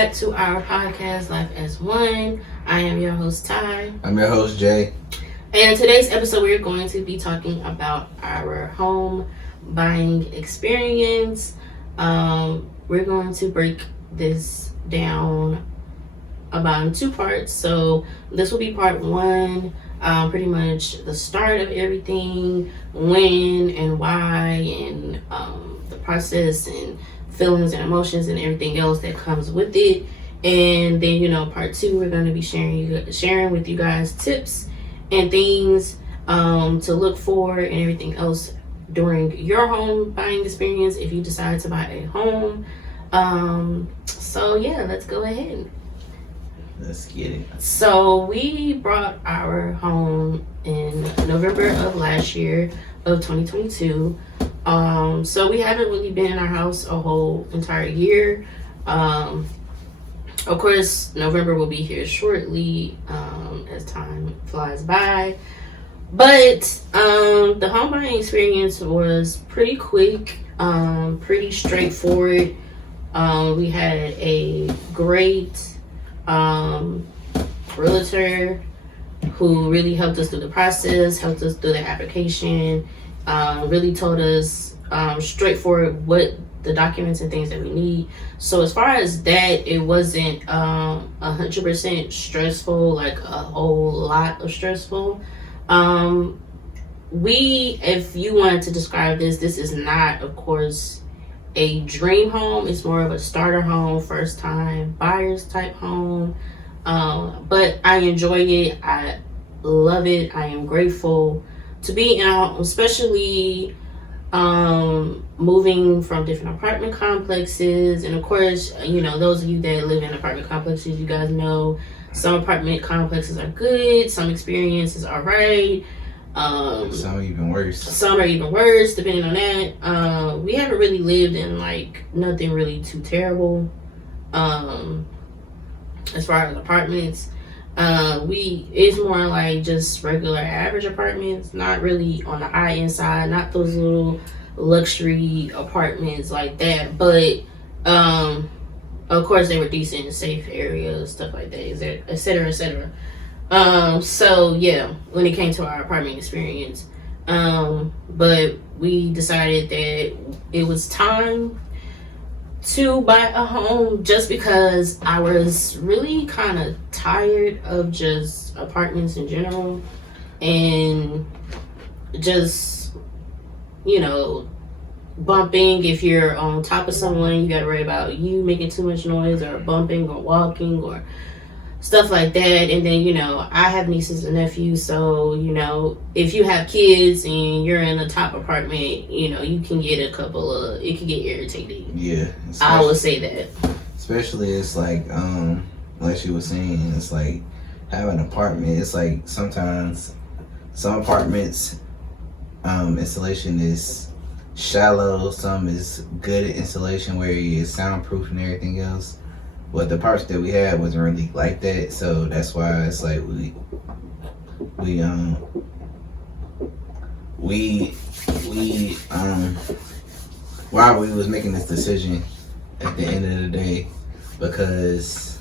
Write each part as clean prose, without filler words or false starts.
back to our podcast, Life as One. I am your host, Ty. I'm your host, Jay. And today's episode, we're going to be talking about our home buying experience. We're going to break this down about in two parts. So this will be part one, pretty much the start of everything, when and why, and the process and feelings and emotions and everything else that comes with it. And then part two, we're going to be sharing with you guys tips and things to look for and everything else during your home buying experience if you decide to buy a home. So yeah, let's go ahead. Let's get it. So we bought our home in November of last year of 2022. So we haven't really been in our house a whole entire year. Of course, November will be here shortly as time flies by. But the home buying experience was pretty quick, pretty straightforward. We had a great realtor who really helped us through the process, helped us through the application, really told us straightforward what the documents and things that we need. So as far as that, it wasn't 100% stressful, like a whole lot of stressful. If you wanted to describe this is not, of course, a dream home. It's more of a starter home, first time buyers type home. But I enjoy it. I love it. I am grateful to be in a home, especially moving from different apartment complexes. And of course, those of you that live in apartment complexes, you guys know some apartment complexes are good, some experiences are right. Some are even worse. Some are even worse, depending on that. We haven't really lived in nothing really too terrible. As far as apartments, it's more like just regular average apartments, not really on the high end side, not those little luxury apartments like that. But of course, they were decent and safe areas, stuff like that, et cetera, et cetera. So yeah, when it came to our apartment experience, but we decided that it was time to buy a home just because I was really kind of tired of just apartments in general, and just bumping. If you're on top of someone, you gotta worry about you making too much noise or bumping or walking or stuff like that. And then I have nieces and nephews, so if you have kids and you're in a top apartment, you can get it can get irritating. Yeah, I would say that. Especially it's like she was saying, it's like having an apartment. It's like sometimes some apartments installation is shallow, some is good at installation where it's soundproof and everything else. But the parts that we had wasn't really like that, so that's why it's like we while we was making this decision at the end of the day, because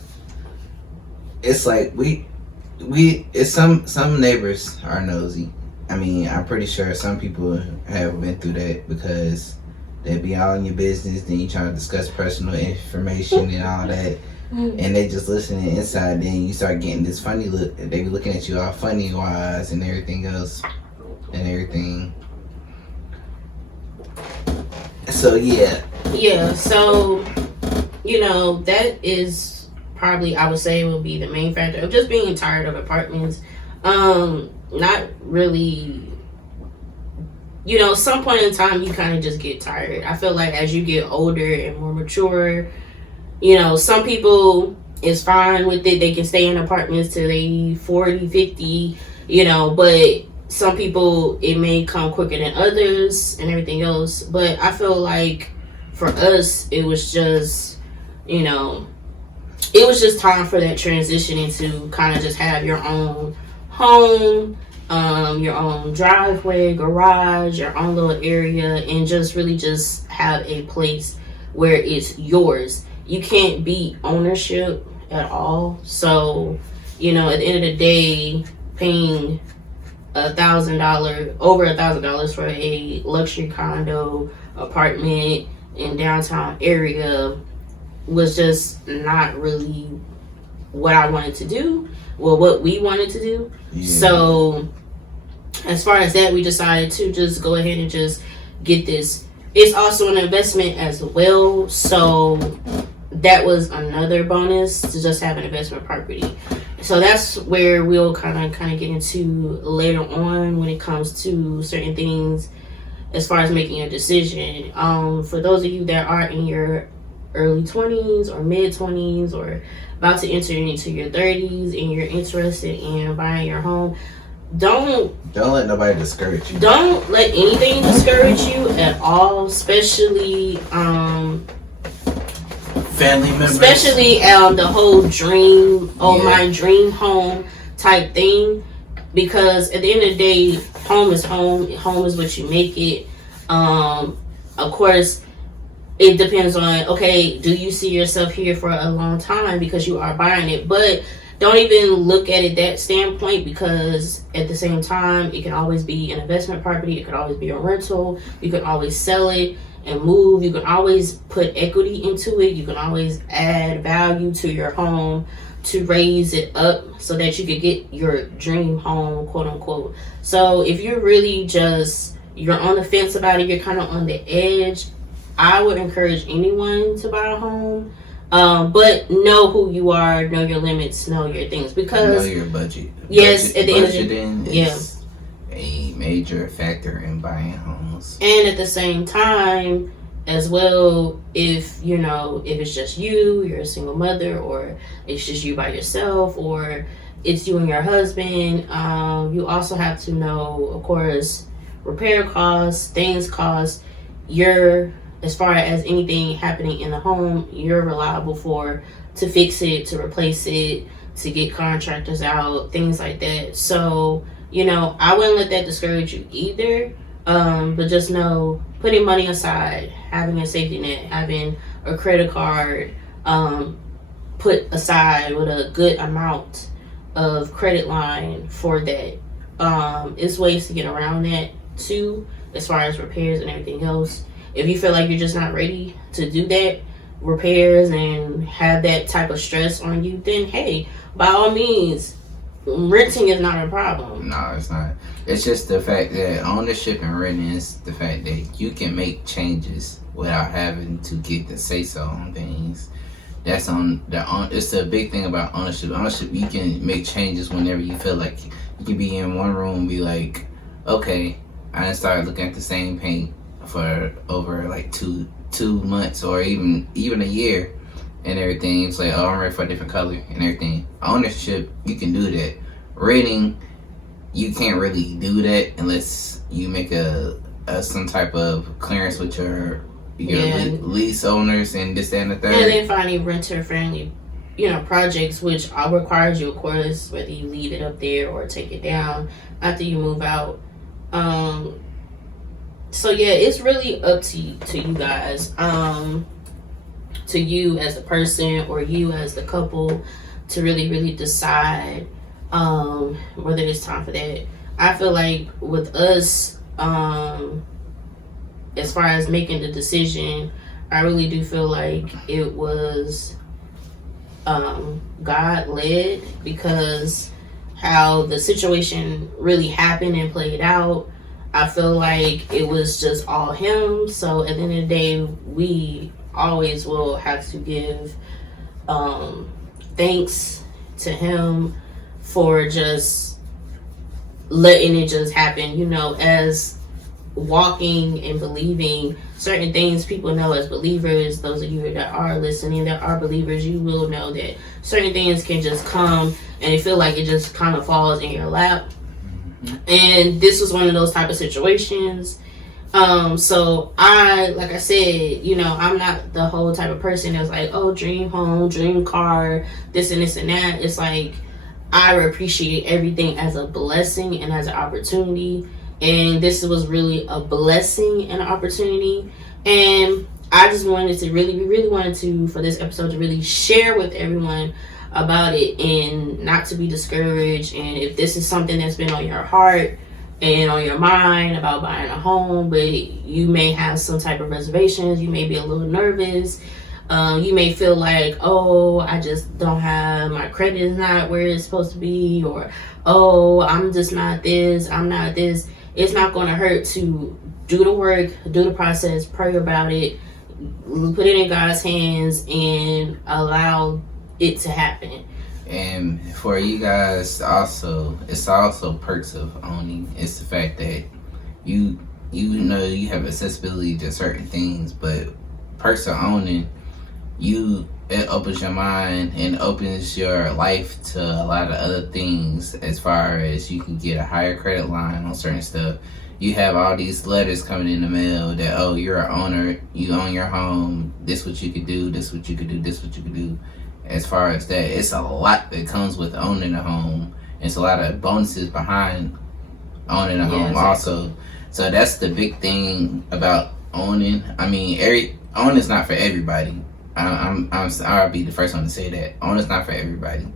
it's like it's some neighbors are nosy. I mean, I'm pretty sure some people have been through that, because they be all in your business, then you trying to discuss personal information and all that, and they just listening inside. Then you start getting this funny look. They be looking at you all funny wise and everything else and everything. So yeah. So that is probably, I would say, will be the main factor of just being tired of apartments. Not really. Some point in time, you kind of just get tired. I feel like as you get older and more mature, some people is fine with it. They can stay in apartments till they 40, 50, but some people, it may come quicker than others and everything else. But I feel like for us, it was just, it was just time for that transition into kind of just have your own home, your own driveway, garage, your own little area, and just really just have a place where it's yours. you can't beat ownership at all. So, you know, at the end of the day, paying over $1,000 for a luxury condo apartment in downtown area was just not really what I wanted to do. Well, what we wanted to do. Yeah. So as far as that, we decided to just go ahead and just get this. It's also an investment as well. So that was another bonus to just have an investment property. So that's where we'll kind of get into later on when it comes to certain things as far as making a decision. For those of you that are in your early 20s or mid 20s or about to enter into your 30s and you're interested in buying your home, don't let nobody discourage you. Don't let anything discourage you at all, especially family members, especially the whole dream, my dream home type thing, because at the end of the day, home is home. Home is what you make it. Of course, it depends on, okay, do you see yourself here for a long time because you are buying it? But don't even look at it that standpoint, because at the same time, it can always be an investment property. It could always be a rental. You can always sell it and move. You can always put equity into it. You can always add value to your home to raise it up so that you could get your dream home, quote unquote. So if you're really you're on the fence about it, you're kind of on the edge, I would encourage anyone to buy a home. But know who you are, know your limits, know your things, because know your budget. Yes, at the end of the day, is a major factor in buying homes. And at the same time, as well, if it's just you're a single mother, or it's just you by yourself, or it's you and your husband, you also have to know, of course, repair costs, things cost. As far as anything happening in the home, you're reliable to fix it, to replace it, to get contractors out, things like that. So, I wouldn't let that discourage you either. But just know, putting money aside, having a safety net, having a credit card put aside with a good amount of credit line for that. It's ways to get around that too, as far as repairs and everything else. If you feel like you're just not ready to do that, repairs, and have that type of stress on you, then hey, by all means, renting is not a problem. No, it's not. It's just the fact that ownership and renting is the fact that you can make changes without having to get the say so on things. It's the big thing about ownership. Ownership, you can make changes whenever you feel like. You can be in one room and be like, okay, I done started looking at the same paint for over like two months or even a year and everything. It's like, oh, I'm ready for a different color and everything. Ownership, you can do that. Renting, you can't really do that unless you make some type of clearance with your lease owners and this, that, and the third. And then finding renter friendly projects, which requires you, of course, whether you leave it up there or take it down after you move out. So yeah, it's really up to you guys, to you as a person or you as the couple, to really, really decide whether it's time for that. I feel like with us, as far as making the decision, I really do feel like it was God led, because how the situation really happened and played out, I feel like it was just all him. So at the end of the day, we always will have to give thanks to him for just letting it just happen, as walking and believing certain things. People know, as believers, those of you that are listening that are believers, you will know that certain things can just come and it feel like it just kind of falls in your lap. And this was one of those type of situations. So like I said, I'm not the whole type of person that's like, oh, dream home, dream car, this and this and that. It's like, I appreciate everything as a blessing and as an opportunity. And this was really a blessing and an opportunity. And I just wanted to we really wanted to, for this episode, to really share with everyone about it and not to be discouraged. And if this is something that's been on your heart and on your mind about buying a home, but you may have some type of reservations, you may be a little nervous, you may feel like, oh, I just don't have, my credit is not where it's supposed to be, or oh, I'm just not this, I'm not this. It's not going to hurt to do the work, do the process, pray about it, put it in God's hands, and allow it to happen. And for you guys, also, it's also perks of owning. It's the fact that you know you have accessibility to certain things, but perks of owning, it opens your mind and opens your life to a lot of other things. As far as you can get a higher credit line on certain stuff. You have all these letters coming in the mail that, oh, you're an owner, you own your home, this what you could do, this what you could do, this what you could do. As far as that, it's a lot that comes with owning a home. It's a lot of bonuses behind owning a home also. So that's the big thing about owning. I mean, owning is not for everybody. I'll be the first one to say that. Owning is not for everybody,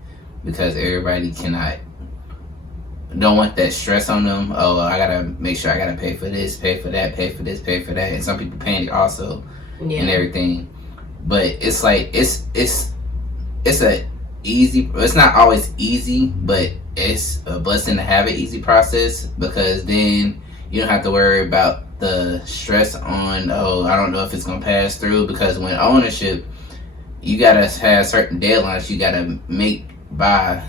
because everybody don't want that stress on them. Oh, I gotta make sure I gotta pay for this, pay for that, pay for this, pay for that. And some people panic also, and everything. But it's like it's not always easy, but it's a blessing to have an easy process, because then you don't have to worry about the stress on, oh, I don't know if it's gonna pass through. Because when ownership, you gotta have certain deadlines you gotta make by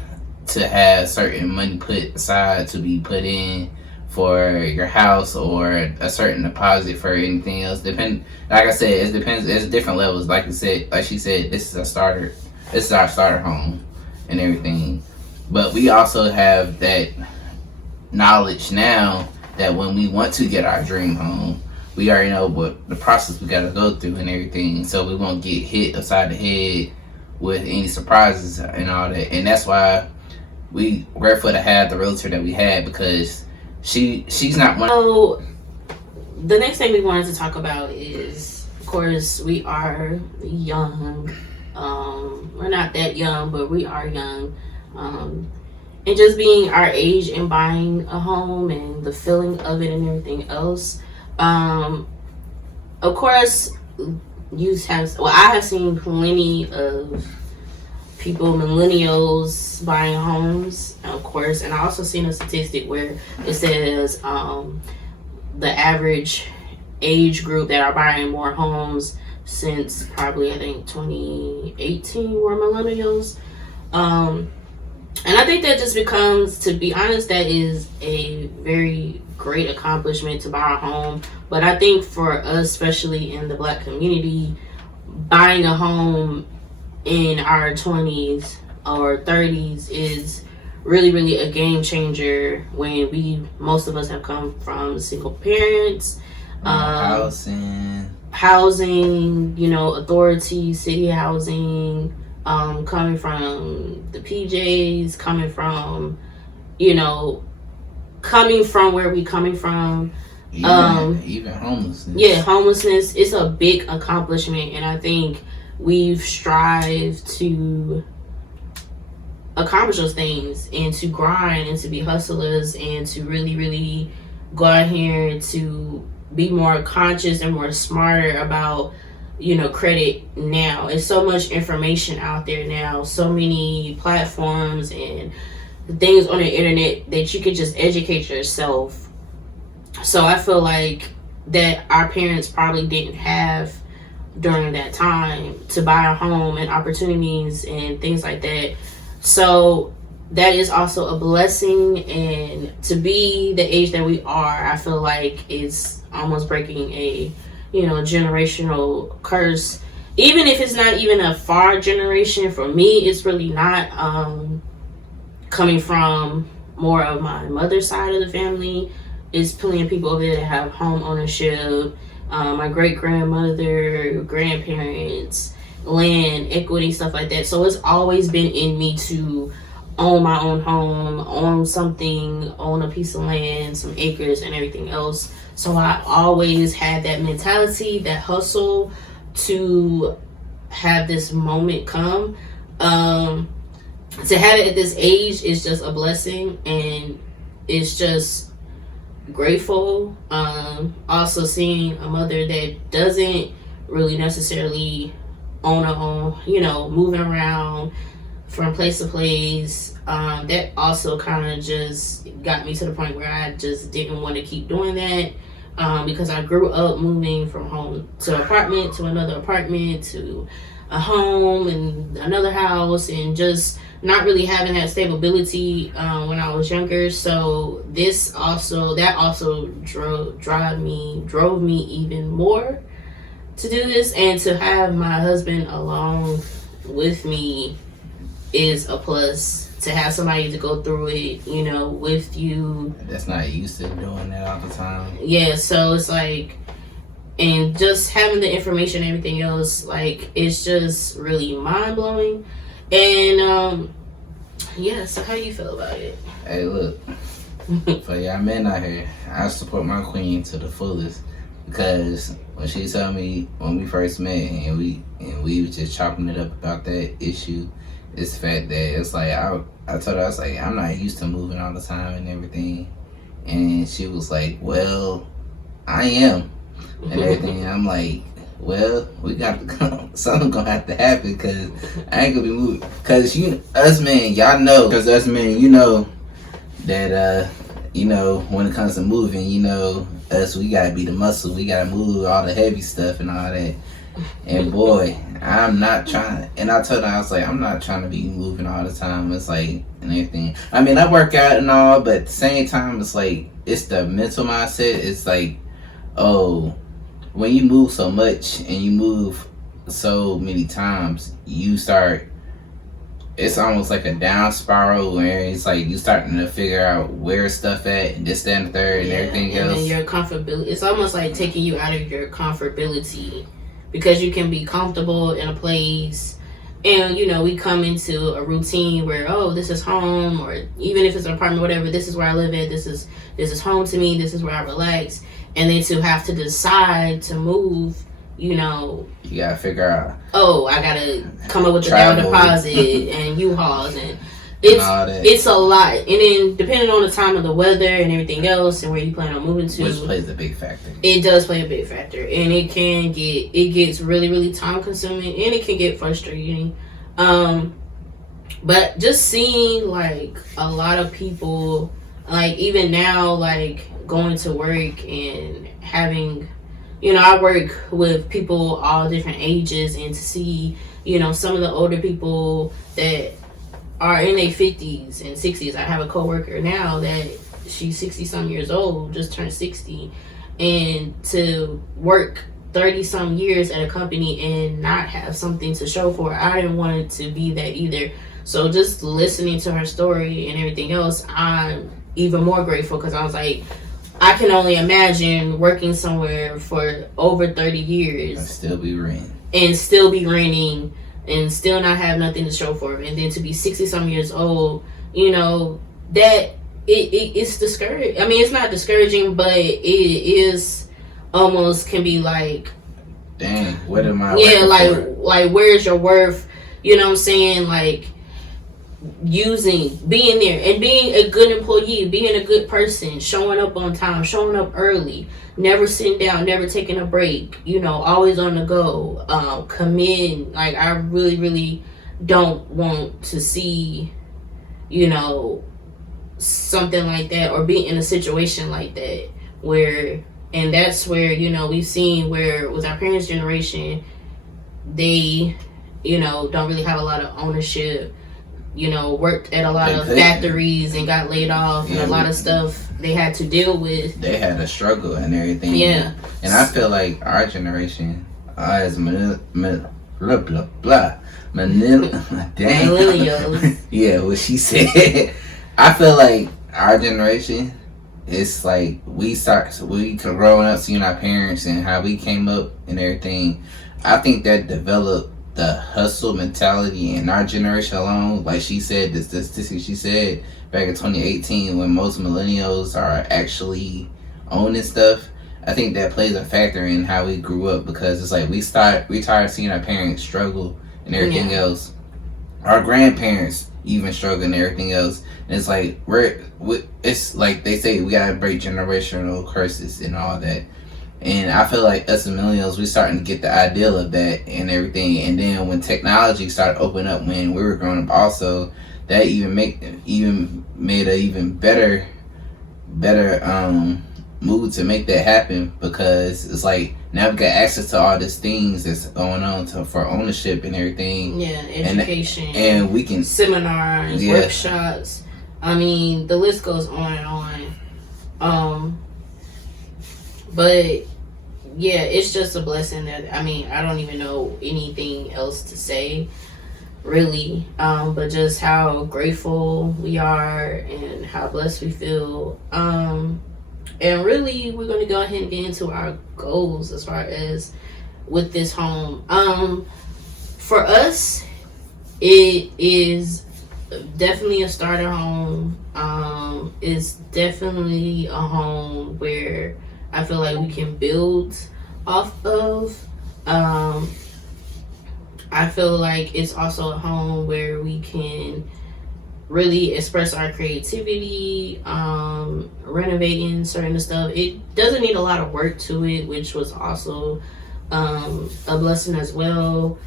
to have certain money put aside to be put in for your house, or a certain deposit for anything else. Like I said, it depends. There's different levels. Like she said, this is our starter home and everything. But we also have that knowledge now that when we want to get our dream home, we already know what the process we gotta go through and everything. So we won't get hit upside the head with any surprises and all that. And that's why we grateful to have the realtor that we had, because she's not one. So the next thing we wanted to talk about is, of course, we are young. We're not that young, but we are young. And just being our age and buying a home and the feeling of it and everything else. Of course, I have seen plenty of people, millennials, buying homes, of course. And I also seen a statistic where it says the average age group that are buying more homes since probably, I think, 2018 were millennials. And I think that just becomes, to be honest, that is a very great accomplishment to buy a home. But I think for us, especially in the Black community, buying a home in our 20s or 30s is really, really a game changer, when most of us have come from single parents, housing, authority, city housing, coming from the PJs, coming from where we coming from. Even homelessness. Yeah, homelessness is a big accomplishment, and I think we've strived to accomplish those things and to grind and to be hustlers and to really, really go out here to be more conscious and more smarter about credit now. There's so much information out there now, so many platforms and things on the internet that you could just educate yourself. So I feel like that our parents probably didn't have during that time to buy a home and opportunities and things like that. So that is also a blessing, and to be the age that we are, I feel like is almost breaking a generational curse. Even if it's not even a far generation, for me it's really not. Coming from more of my mother's side of the family, is plenty of people over there that have home ownership. My great grandmother, grandparents, land, equity, stuff like that. So it's always been in me to own my own home, own something, own a piece of land, some acres and everything else. So I always had that mentality, that hustle, to have this moment come. To have it at this age is just a blessing, and it's just grateful. Also seeing a mother that doesn't really necessarily own her own, moving around from place to place. That also kind of just got me to the point where I just didn't want to keep doing that. Because I grew up moving from home to apartment to another apartment to a home and another house, and just not really having that stability when I was younger. So that also drove me even more to do this, and to have my husband along with me is a plus. To have somebody to go through it, with you. That's not used to doing that all the time. Yeah, so it's like, and just having the information and everything else, like, it's just really mind blowing. And yeah, so how you feel about it? Hey, look, for y'all men out here, I support my queen to the fullest, because when she told me when we first met and we was just chopping it up about that issue, it's the fact that it's like I told her, I was like, I'm not used to moving all the time and everything, and she was like, well, I am, and everything. And I'm like, well, we got to come. Something gonna have to happen, because I ain't gonna be moving. Cause us men, y'all know. Cause us men, that when it comes to moving, us, we gotta be the muscle. We gotta move all the heavy stuff and all that. And boy, I'm not trying. And I told her, I was like, I'm not trying to be moving all the time. It's like, and everything. I mean, I work out and all, but at the same time, it's like, it's the mental mindset. It's like, oh, when you move so much and you move so many times, you start, it's almost like a down spiral where it's like you starting to figure out where stuff at and this, that, and the third, and everything else. And your comfortability, it's almost like taking you out of your comfortability, because you can be comfortable in a place, and we come into a routine where, oh, this is home, or even if it's an apartment, whatever, this is where I live at, this is home to me, this is where I relax. And then to have to decide to move, you gotta figure out, oh, I gotta come up with the down deposit and U-Hauls, and it's a lot. And then depending on the time of the weather and everything else and where you plan on moving to, which plays a big factor. It does play a big factor, and it gets really, really time consuming, and it can get frustrating. But just seeing like a lot of people, like even now, like going to work and having, I work with people all different ages, and to see, some of the older people that are in their 50s and 60s. I have a coworker now that she's 60 some years old, just turned 60, and to work 30 some years at a company and not have something to show for it. I didn't want it to be that either. So just listening to her story and everything else, I'm even more grateful, because I was like, I can only imagine working somewhere for over 30 years and still be renting and still not have nothing to show for it, and then to be 60 some years old, that it's discouraging. I mean, it's not discouraging, but it is almost can be like, dang, what am I? Yeah, like where's your worth? You know what I'm saying? Like being there and being a good employee, being a good person, showing up on time, showing up early, never sitting down, never taking a break, always on the go, come in. Like, I really, really don't want to see, something like that, or be in a situation like that and that's where, we've seen where with our parents' generation, they, don't really have a lot of ownership, worked at a lot of factories and got laid off, and a lot of stuff they had to deal with. They had a struggle and everything. Yeah. And I feel like our generation, as millennials. Yeah, what she said. I feel like our generation, it's like we growing up seeing our parents and how we came up and everything. I think that developed the hustle mentality in our generation alone. Like she said, the statistics she said back in 2018, when most millennials are actually owning stuff. I think that plays a factor in how we grew up, because it's like we tired seeing our parents struggle and everything else. Our grandparents even struggle and everything else. And it's like it's like they say we gotta break generational curses and all that. And I feel like us millennials, we starting to get the ideal of that and everything. And then when technology started opening up when we were growing up, also that even made a even better mood to make that happen, because it's like now we got access to all these things that's going on for ownership and everything. Yeah, education, and we can seminars, workshops. I mean, the list goes on and on. But yeah, it's just a blessing that, I mean, I don't even know anything else to say, really, but just how grateful we are and how blessed we feel. And really, we're going to go ahead and get into our goals as far as with this home. For us, it is definitely a starter home. It's definitely a home where I feel like we can build off of. I feel like it's also a home where we can really express our creativity, renovating certain stuff. It doesn't need a lot of work to it, which was also a blessing as well.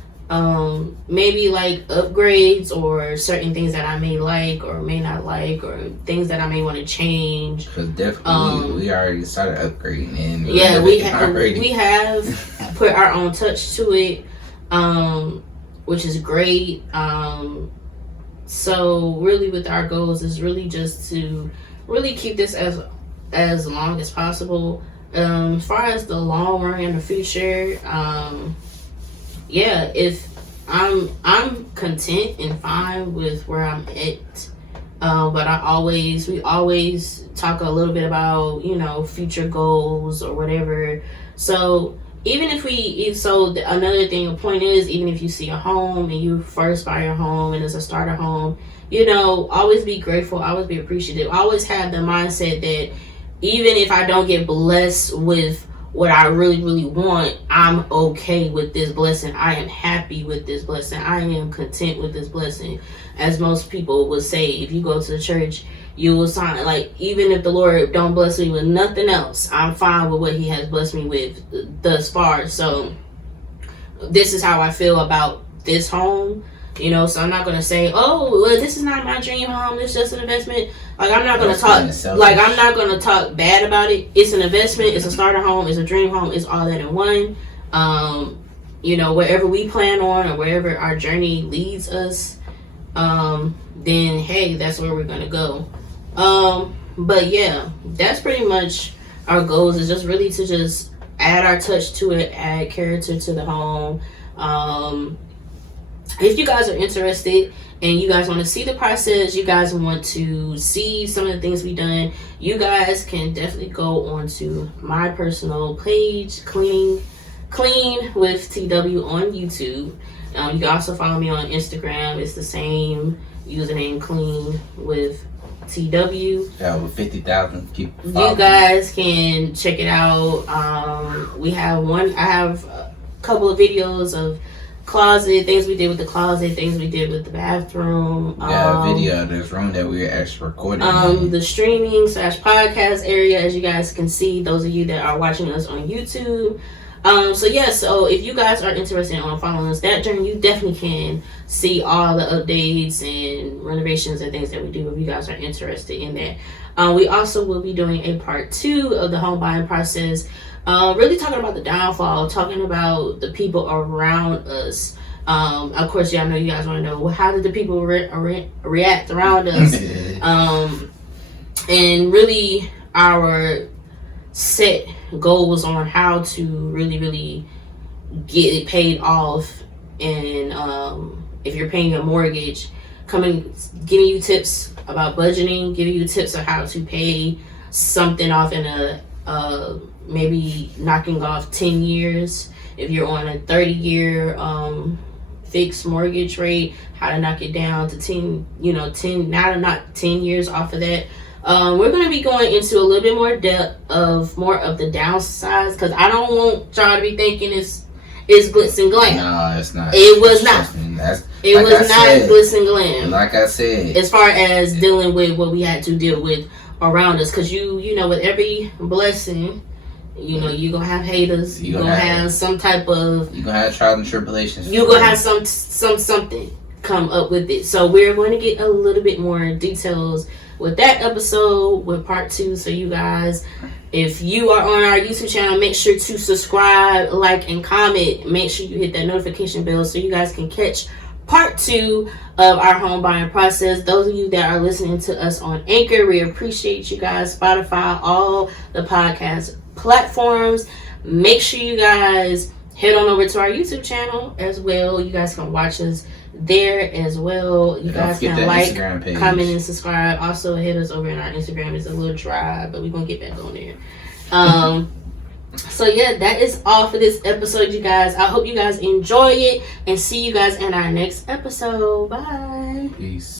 Maybe like upgrades or certain things that I may like or may not like, or things that I may want to change. Because definitely we already started upgrading, and we have put our own touch to it, which is great. So really, with our goals is really just to really keep this as long as possible. As far as the long run in the future, yeah, if I'm content and fine with where I'm at, but we always talk a little bit about, you know, future goals or whatever. So even if another thing, a point is, even if you see a home and you first buy your home and it's a starter home, you know, always be grateful, always be appreciative, always have the mindset that even if I don't get blessed with what I really, really want, I'm okay with this blessing. I am happy with this blessing. I am content with this blessing. As most people would say, if you go to the church, you will sign, like, even if the Lord don't bless me with nothing else, I'm fine with what he has blessed me with thus far. So this is how I feel about this home. You know, so I'm not gonna say, oh, well, this is not my dream home, it's just an investment. Like, I'm not gonna talk bad about it. It's an investment, it's a starter home, it's a dream home, it's all that in one. You know, wherever we plan on or wherever our journey leads us, then hey, that's where we're gonna go. But yeah, that's pretty much our goals, is just really to just add our touch to it, add character to the home. If you guys are interested and you guys want to see the process, you guys want to see some of the things we've done, you guys can definitely go onto my personal page, Clean with TW on YouTube. You can also follow me on Instagram. It's the same username, Clean with TW. Yeah, with 50,000 people. You guys can check it out. I have a couple of videos of closet, things we did with the closet, things we did with the bathroom. Yeah, a video of this room that we were actually recording. The streaming / podcast area, as you guys can see, those of you that are watching us on YouTube. So if you guys are interested in following us that journey, you definitely can see all the updates and renovations and things that we do if you guys are interested in that. We also will be doing a part 2 of the home buying process. Really talking about the downfall, talking about the people around us. Of course, y'all know you guys want to know, well, how did the people react around us? And really our set goals on how to really, really get it paid off. And if you're paying a mortgage, giving you tips about budgeting, giving you tips on how to pay something off in a maybe knocking off 10 years. If you're on a 30-year fixed mortgage rate, how to knock it down to 10, now to knock 10 years off of that. We're going to be going into a little bit more depth of more of the downsides, because I don't want y'all to be thinking it's glitz and glam. No, it's not. It was not. It like was not glitz and glam. Like I said, as far as dealing with what we had to deal with around us, because you know, with every blessing, you know, you're gonna have haters. You're gonna have some type of. You're gonna have trials and tribulations. You're gonna have something come up with it. So we're going to get a little bit more details with that episode, with part 2. So you guys, if you are on our YouTube channel, make sure to subscribe, like, and comment. Make sure you hit that notification bell so you guys can catch part 2 of our home buying process. Those of you that are listening to us on Anchor, we appreciate you guys. Spotify, all the podcast platforms. Make sure you guys head on over to our YouTube channel as well. You guys can watch us there as well. You guys can like, comment, and subscribe. Also hit us over in our Instagram. It's a little dry, but we're gonna get back on there. So yeah, that is all for this episode, you guys. I hope you guys enjoy it, and see you guys in our next episode. Bye. Peace.